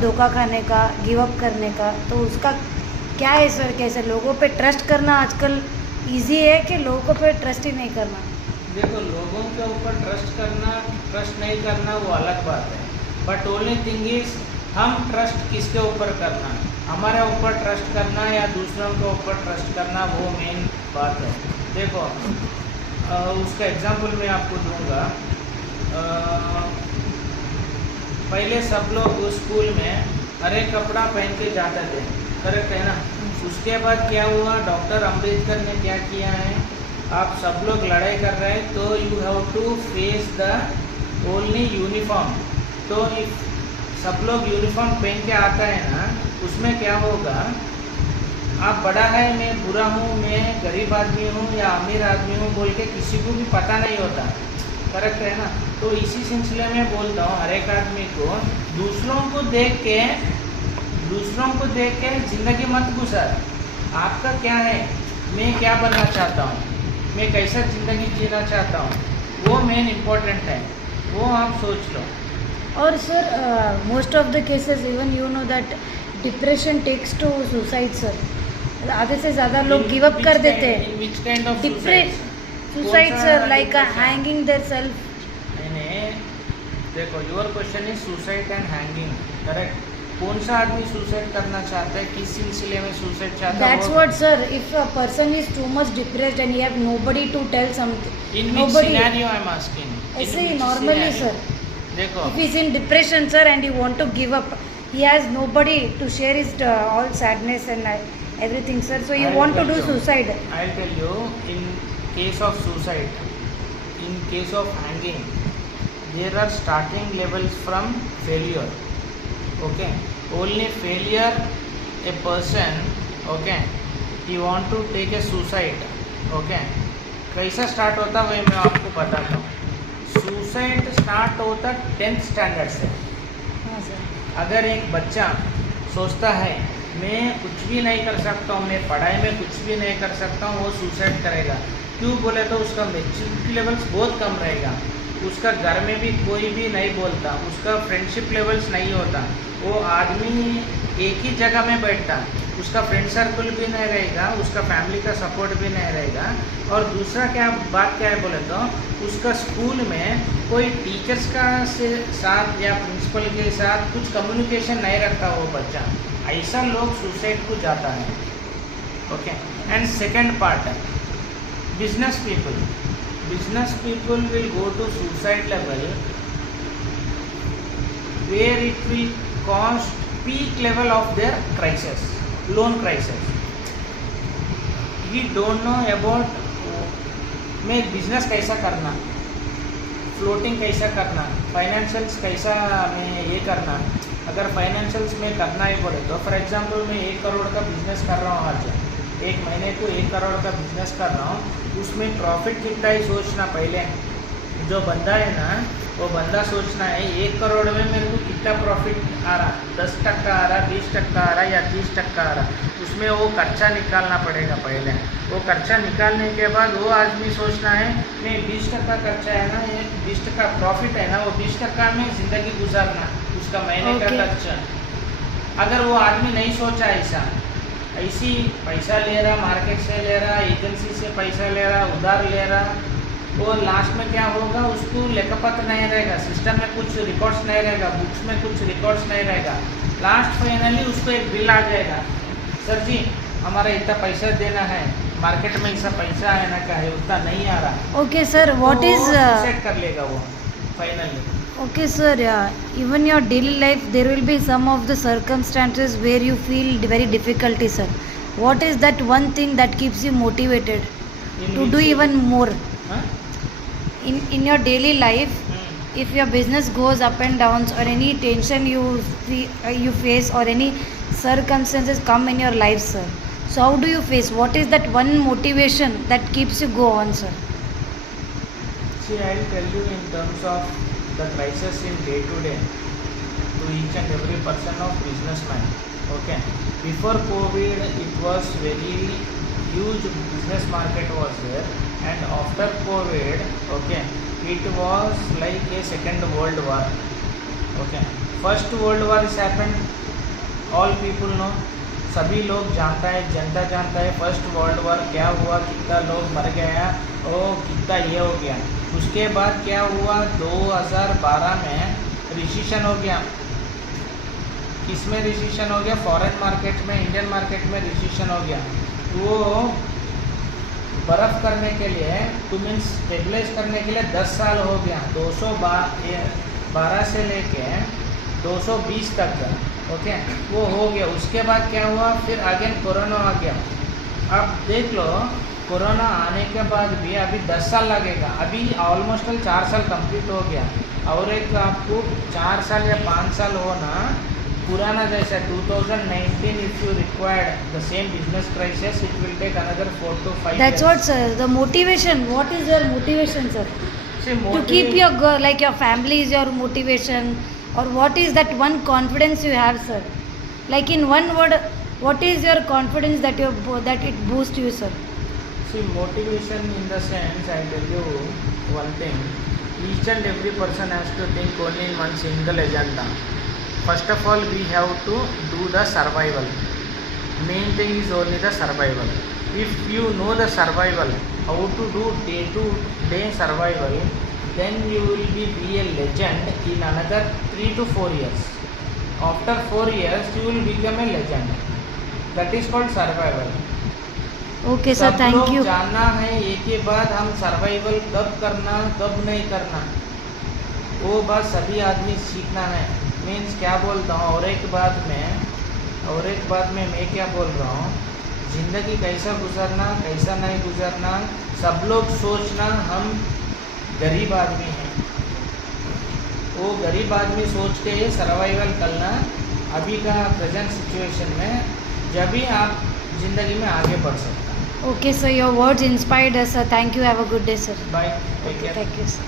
धोखा खाने का, गिव अप करने का, तो उसका क्या है सर? कैसे लोगों पे ट्रस्ट करना आजकल इजी है कि लोगों पे ट्रस्ट ही नहीं करना? देखो, लोगों के ऊपर ट्रस्ट करना, ट्रस्ट नहीं करना वो अलग बात है, बट ओनली थिंग इज हम ट्रस्ट किसके ऊपर करना, हमारे ऊपर ट्रस्ट करना या दूसरों के ऊपर ट्रस्ट करना, वो मेन बात है। देखो, उसका एग्जांपल मैं आपको दूंगा। पहले सब लोग स्कूल में हरे कपड़ा पहन के जाते थे, करेक्ट है ना? उसके बाद क्या हुआ, डॉक्टर अंबेडकर ने क्या किया है, आप सब लोग लड़ाई कर रहे हैं तो you have to face the only uniform. तो इफ सब लोग यूनिफॉर्म पहन के आता है ना, उसमें क्या होगा, आप बड़ा है, मैं बुरा हूँ, मैं गरीब आदमी हूँ या अमीर आदमी हूँ बोल के किसी को भी पता नहीं होता, करेक्ट है ना? तो इसी सिलसिले में बोलता हूँ, हर एक आदमी को दूसरों को देख के ज़िंदगी मत गुजार। आपका क्या है, मैं क्या बनना चाहता हूँ, मैं कैसा ज़िंदगी जीना चाहता हूँ, वो मेन इम्पोर्टेंट है, वो आप सोच लो। और sir most of the cases even you know that depression takes to suicide sir. आधे से ज़्यादा लोग गिव अप कर देते हैं। Suicide sir, like hanging their self. देखो, your question is suicide and hanging, correct? कौन सा आदमी सुसाइड करना चाहता है, किस सिलसिले में सुसाइड चाहता है? That's what sir, if a person is too much depressed and he have nobody to tell something, In which nobody, scenario I am asking? ऐसे ही normally sir, देखो, if he is in depression sir and he want to give up, he has nobody to share his all sadness and everything sir, so you want to do suicide. I'll tell you, in case of suicide, in case of hanging, there are starting levels from failure. Okay, only failure a person, okay, he want to take a suicide. Okay, कैसा start होता है मैं आपको बताता हूँ। Suicide start होता 10th standard से। हाँ सर। अगर एक बच्चा सोचता है मैं कुछ भी नहीं कर सकता हूँ, मैं पढ़ाई में कुछ भी नहीं कर सकता हूँ, वो सुसाइड करेगा। क्यों बोले तो उसका मेच्योरिटी लेवल्स बहुत कम रहेगा, उसका घर में भी कोई भी नहीं बोलता, उसका फ्रेंडशिप लेवल्स नहीं होता, वो आदमी एक ही जगह में बैठता, उसका फ्रेंड सर्कल भी नहीं रहेगा, उसका फैमिली का सपोर्ट भी नहीं रहेगा। और दूसरा क्या बात क्या है बोले तो, उसका स्कूल में कोई टीचर्स का साथ या प्रिंसिपल के साथ कुछ कम्युनिकेशन नहीं रखता वो बच्चा, ऐसा लोग सुसाइड को जाता है। Okay, and second part, business people will go to suicide level where it will cause peak level of their crisis, loan crisis. He don't know about मैं बिजनेस कैसा करना, फ्लोटिंग कैसा करना, फाइनेंशियल्स कैसा मैं ये करना। अगर फाइनेंशियल्स में करना ही पड़े तो फॉर एग्जांपल मैं 1 करोड़ का बिजनेस कर रहा हूँ, आज एक महीने को 1 करोड़ का बिजनेस कर रहा हूँ, उसमें प्रॉफिट कितना ही सोचना। पहले जो बंदा है ना, वो बंदा सोचना है 1 करोड़ में मेरे को कितना प्रॉफिट आ रहा, 10% आ रहा, 20% आ रहा या 30% आ रहा, उसमें वो खर्चा निकालना पड़ेगा। पहले वो खर्चा निकालने के बाद वो आदमी सोचना है मैं 20% खर्चा है ना, ये 20% प्रॉफिट है ना, वो 20% में ज़िंदगी गुजारना, उसका महीने का खर्चा। अगर वो आदमी नहीं सोचा ऐसी पैसा ले रहा, मार्केट से ले रहा, एजेंसी से पैसा ले रहा, उधार ले रहा, वो लास्ट में क्या होगा, उसको लेखापत्र नहीं रहेगा, सिस्टम में कुछ रिकॉर्ड्स नहीं रहेगा, बुक्स में कुछ रिकॉर्ड्स नहीं रहेगा। लास्ट फाइनली उसको एक बिल आ जाएगा, सर जी हमारा इतना पैसा देना है, मार्केट में ऐसा पैसा है ना, क्या है उतना नहीं आ रहा। Okay sir, what is set कर लेगा वो finally. Okay sir, even your daily life there will be some of the circumstances where you feel very difficulty sir. What is that one thing that keeps you motivated to do even more? Huh? In your daily life, if your business goes up and downs or any tension you face or any circumstances come in your life sir, so how do you face? What is that one motivation that keeps you go on sir? See, I will tell you in terms of the crisis in day to day to each and every person of businessman. Okay, before COVID it was very huge business market was there, and after COVID, okay, it was like a second world war. Okay, first world war is happened, all people know, सभी लोग जानता है, जनता जानता है first world war क्या हुआ, कितना लोग मर गया और कितना ये हो गया। उसके बाद क्या हुआ, 2012 में रिसेशन हो गया। किस में रिसेशन हो गया? फॉरेन मार्केट में, इंडियन मार्केट में रिसेशन हो गया। वो बर्फ़ करने के लिए, टू मीन्स स्टेबलाइज करने के लिए 10 साल हो गया, 212 से लेके 220 तक, ओके, वो हो गया। उसके बाद क्या हुआ, फिर अगेन कोरोना आ गया। अब देख लो, कोरोना आने के बाद भी अभी 10 साल लगेगा, अभी ऑलमोस्ट 4 साल कंप्लीट हो गया, और एक आपको 4 साल या 5 साल होना पुराना जैसा 2019, if you required the same business crisis, it will take another 4 to 5 That's years. what, sir. The motivation. What is your motivation, sir? See, To keep your like your family is your motivation, or what is that one confidence you have, sir? Like in one word, what is your confidence that that it boosts you, sir? See, motivation in the sense, I tell you one thing, each and every person has to think only in one single agenda. First of all, we have to do the survival. Main thing is only the survival. If you know the survival, how to do day to day survival, then you will be a legend in another 3 to 4 years. After 4 years, you will become a legend. That is called survival. Okay, sir. सब Thank लोग you. जानना है एक के बाद हम survival कब करना, कब नहीं करना, वो बात सभी आदमी सीखना है। मीन्स क्या बोलता हूँ, और एक बात में मैं क्या बोल रहा हूँ, ज़िंदगी कैसा गुजरना, कैसा नहीं गुजरना, सब लोग सोचना हम गरीब आदमी हैं, वो गरीब आदमी सोच के ये सर्वाइवल करना अभी का प्रेजेंट सिचुएशन में, जब भी आप ज़िंदगी में आगे बढ़ सकते हैं। Okay, sir. Your words inspired us, sir. Thank you. Have a good day, sir. Bye, take care. Thank you, sir.